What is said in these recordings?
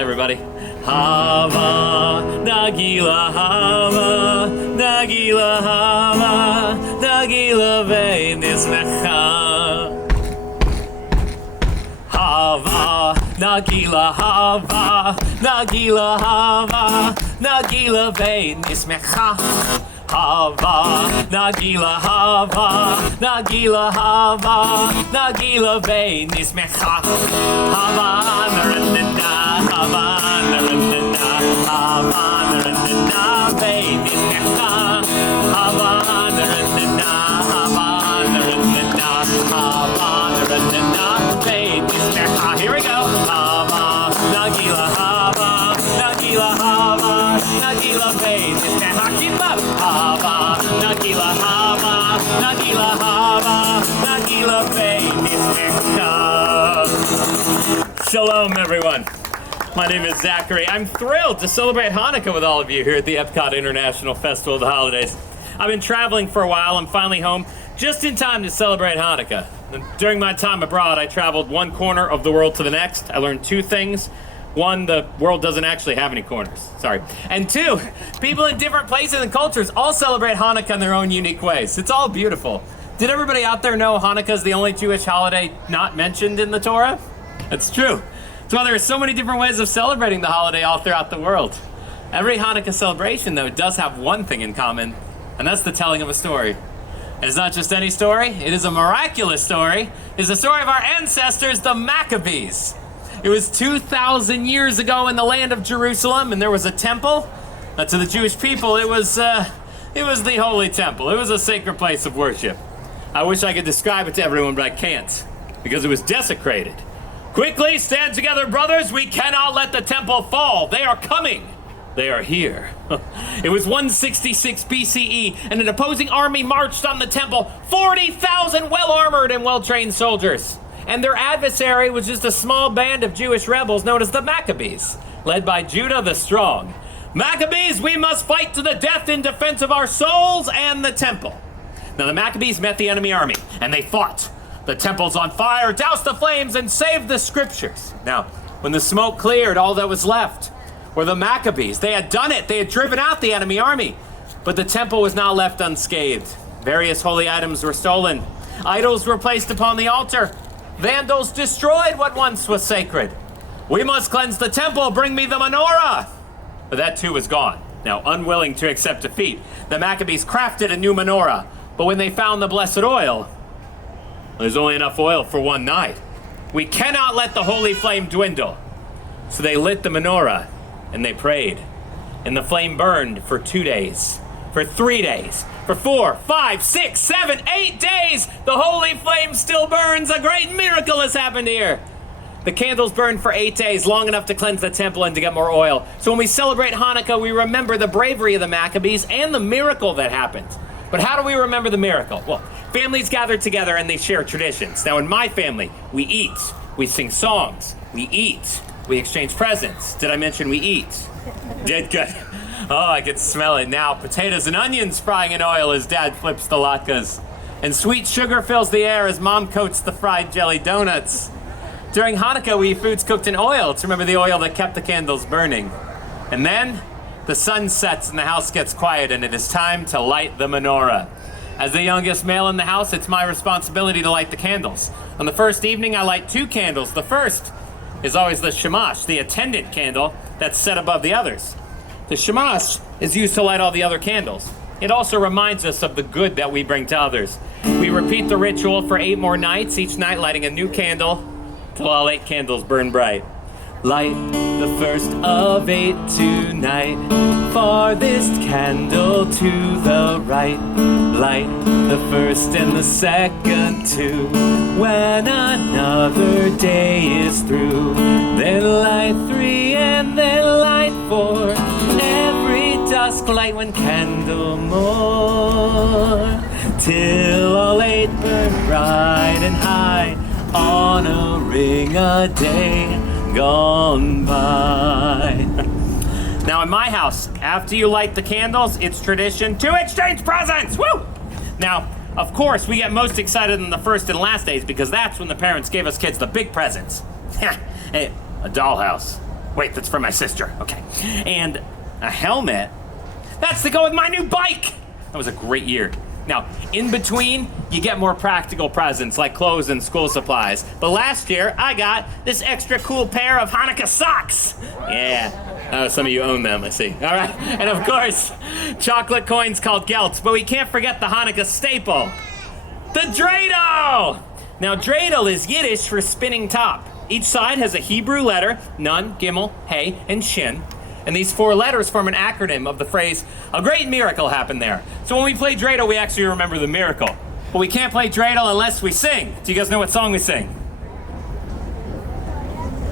Hi, everybody. Hava, Nagila, Hava, Nagila, Hava, Nagila, Ve'nismecha. Hava, Nagila, Hava, Nagila, Hava, Nagila, Ve'nismecha. Hava, Nagila, Hava, Nagila, Hava, Nagila, Ve'nismecha. Hava, Narendana, Hava, Narendana, Hava, Narendana, Ve'nismecha. Hava, Narendana, Hava, Narendana, Hava, Narendana, Ve'nismecha. Here we go. Hava, Nagila, Hava, Nagila, Hava, Nagila, Ve'nismecha. Keep up. Hava, Nagila, Hava, Nagila, Hava, Nagila, Ve'nismecha. Shalom, everyone. My name is Zachary. I'm thrilled to celebrate Hanukkah with all of you here at the EPCOT International Festival of the Holidays. I've been traveling for a while. I'm finally home just in time to celebrate Hanukkah. And during my time abroad, I traveled one corner of the world to the next. I learned two things. One, the world doesn't actually have any corners. Sorry. And two, people in different places and cultures all celebrate Hanukkah in their own unique ways. It's all beautiful. Did everybody out there know Hanukkah is the only Jewish holiday not mentioned in the Torah? That's true. That's why there are so many different ways of celebrating the holiday all throughout the world. Every Hanukkah celebration, though, does have one thing in common, and that's the telling of a story. And it's not just any story. It is a miraculous story. It's the story of our ancestors, the Maccabees. It was 2,000 years ago in the land of Jerusalem, and there was a temple. To the Jewish people, it was the Holy Temple. It was a sacred place of worship. I wish I could describe it to everyone, but I can't, because it was desecrated. Quickly, stand together, brothers. We cannot let the temple fall. They are coming. They are here. It was 166 BCE, and an opposing army marched on the temple, 40,000 well-armored and well-trained soldiers. And their adversary was just a small band of Jewish rebels known as the Maccabees, led by Judah the Strong. Maccabees, we must fight to the death in defense of our souls and the temple. Now the Maccabees met the enemy army, and they fought. The temple's on fire, doused the flames, and saved the scriptures. Now, when the smoke cleared, all that was left were the Maccabees. They had done it. They had driven out the enemy army. But the temple was not left unscathed. Various holy items were stolen. Idols were placed upon the altar. Vandals destroyed what once was sacred. We must cleanse the temple. Bring me the menorah. But that too was gone. Now, unwilling to accept defeat, the Maccabees crafted a new menorah. But when they found the blessed oil, there's only enough oil for one night. We cannot let the holy flame dwindle. So they lit the menorah and they prayed. And the flame burned for 2 days, for 3 days, for 4, 5, 6, 7, 8 days. The holy flame still burns. A great miracle has happened here. The candles burned for 8 days, long enough to cleanse the temple and to get more oil. So when we celebrate Hanukkah, we remember the bravery of the Maccabees and the miracle that happened. But how do we remember the miracle? Well, families gather together and they share traditions. Now in my family, we eat, we sing songs, we eat, we exchange presents. Did I mention we eat? Did good. Oh, I can smell it now. Potatoes and onions frying in oil as Dad flips the latkes. And sweet sugar fills the air as Mom coats the fried jelly donuts. During Hanukkah, we eat foods cooked in oil to remember the oil that kept the candles burning. And then the sun sets and the house gets quiet and it is time to light the menorah. As the youngest male in the house, it's my responsibility to light the candles. On the first evening, I light 2 candles. The first is always the shamash, the attendant candle that's set above the others. The shamash is used to light all the other candles. It also reminds us of the good that we bring to others. We repeat the ritual for 8 more nights, each night lighting a new candle till all 8 candles burn bright. Light the first of 8 tonight, farthest candle to the right. Light the first and the second too, when another day is through. Then light 3 and then light 4, every dusk light 1 candle more, till all 8 burn bright and high, on a ring a day gone by. Now in my house, after you light the candles, it's tradition to exchange presents. Woo! Now, of course, we get most excited on the first and last days because that's when the parents gave us kids the big presents. Hey, a dollhouse, Wait, that's for my sister. Okay. And a helmet. That's to go with my new bike. That was a great year. Now, in between, you get more practical presents like clothes and school supplies. But last year, I got this extra cool pair of Hanukkah socks. Yeah, some of you own them, I see. All right, and of course, chocolate coins called gelts. But we can't forget the Hanukkah staple, the dreidel. Now, dreidel is Yiddish for spinning top. Each side has a Hebrew letter, Nun, Gimel, Hey, and Shin. And these 4 letters form an acronym of the phrase, a great miracle happened there. So when we play dreidel, we actually remember the miracle. But we can't play dreidel unless we sing. Do you guys know what song we sing?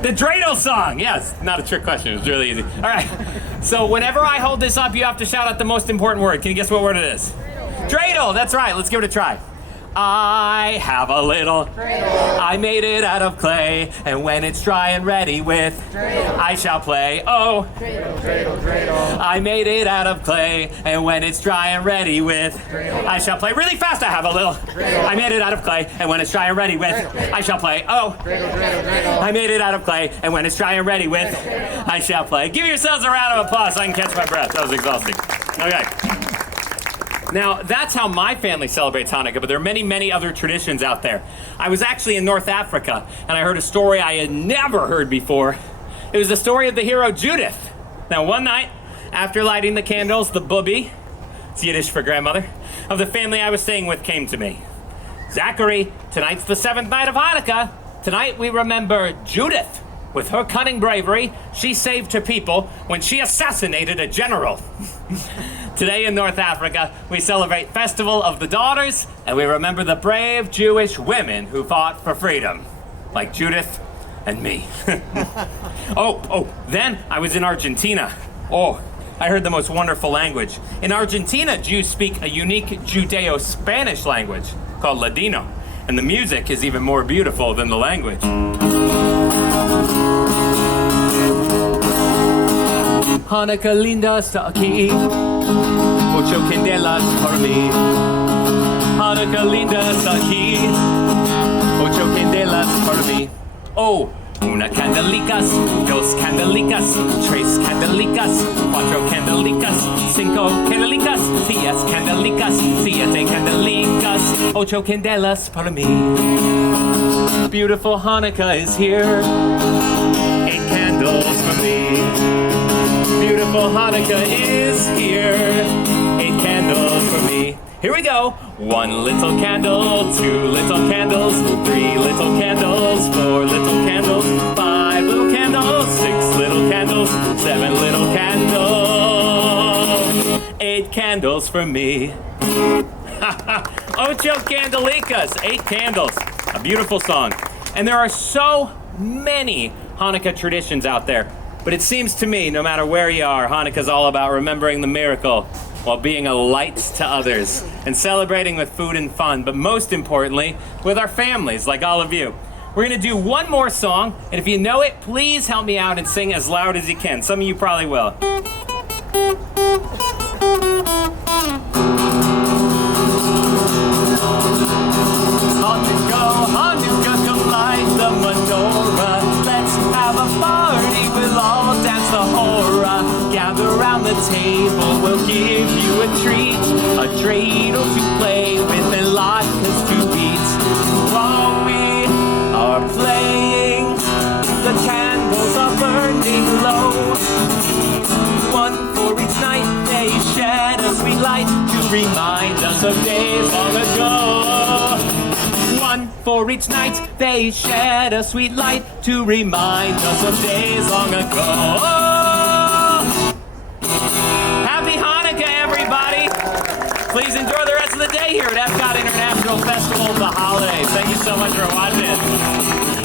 The dreidel song. Yes, not a trick question. It was really easy. All right. So whenever I hold this up, you have to shout out the most important word. Can you guess what word it is? Dreidel. That's right. Let's give it a try. I have a little dreidel. I made it out of clay, and when it's dry and ready with dreidel, I shall play. Oh, dreidel, dreidel, dreidel. I made it out of clay, and when it's dry and ready with dreidel, I shall play. Really fast, I have a little dreidel. I made it out of clay, and when it's dry and ready with dreidel, I shall play. Oh, dreidel, dreidel, dreidel. I made it out of clay, and when it's dry and ready with I shall play. Give yourselves a round of applause so I can catch my breath. That was exhausting. Okay. Now, that's how my family celebrates Hanukkah, but there are many, many other traditions out there. I was actually in North Africa, and I heard a story I had never heard before. It was the story of the hero Judith. Now, one night, after lighting the candles, the bubby, it's Yiddish for grandmother, of the family I was staying with came to me. Zachary, tonight's the 7th night of Hanukkah. Tonight we remember Judith. With her cunning bravery, she saved her people when she assassinated a general. Today in North Africa, we celebrate Festival of the Daughters, and we remember the brave Jewish women who fought for freedom, like Judith and me. Then I was in Argentina. Oh, I heard the most wonderful language. In Argentina, Jews speak a unique Judeo-Spanish language called Ladino, and the music is even more beautiful than the language. Hanukkah linda está aquí, ocho candelas por mí. Hanukkah linda está aquí, ocho candelas por mí. Oh, una candelicas, dos candelicas, tres candelicas, cuatro candelicas, cinco candelicas, diez candelicas, siete candelicas, ocho candelas por mí. Beautiful Hanukkah is here, 8 candles for me. Beautiful Hanukkah is here, 8 candles for me. Here we go. 1 little candle, 2 little candles, 3 little candles, 4 little candles, 5 little candles, 6 little candles, 7 little candles, 8 candles for me. Ocho candelicas, 8 candles. A beautiful song. And there are so many Hanukkah traditions out there. But it seems to me, no matter where you are, Hanukkah's all about remembering the miracle while being a light to others and celebrating with food and fun, but most importantly, with our families, like all of you. We're going to do one more song, and if you know it, please help me out and sing as loud as you can. Some of you probably will. Hanukkah, come light the menorah. Let's have a party, we'll all dance the hora. Gather round the table, we'll give you a treat, a dreidel to play with and latkes to eat. While we are playing, the candles are burning low. 1 for each night they shed a sweet light to remind us of days long ago. 1 for each night they shed a sweet light to remind us of days long ago. Happy Hanukkah, everybody! Please enjoy the rest of the day here at EPCOT International Festival of the Holidays. Thank you so much for watching.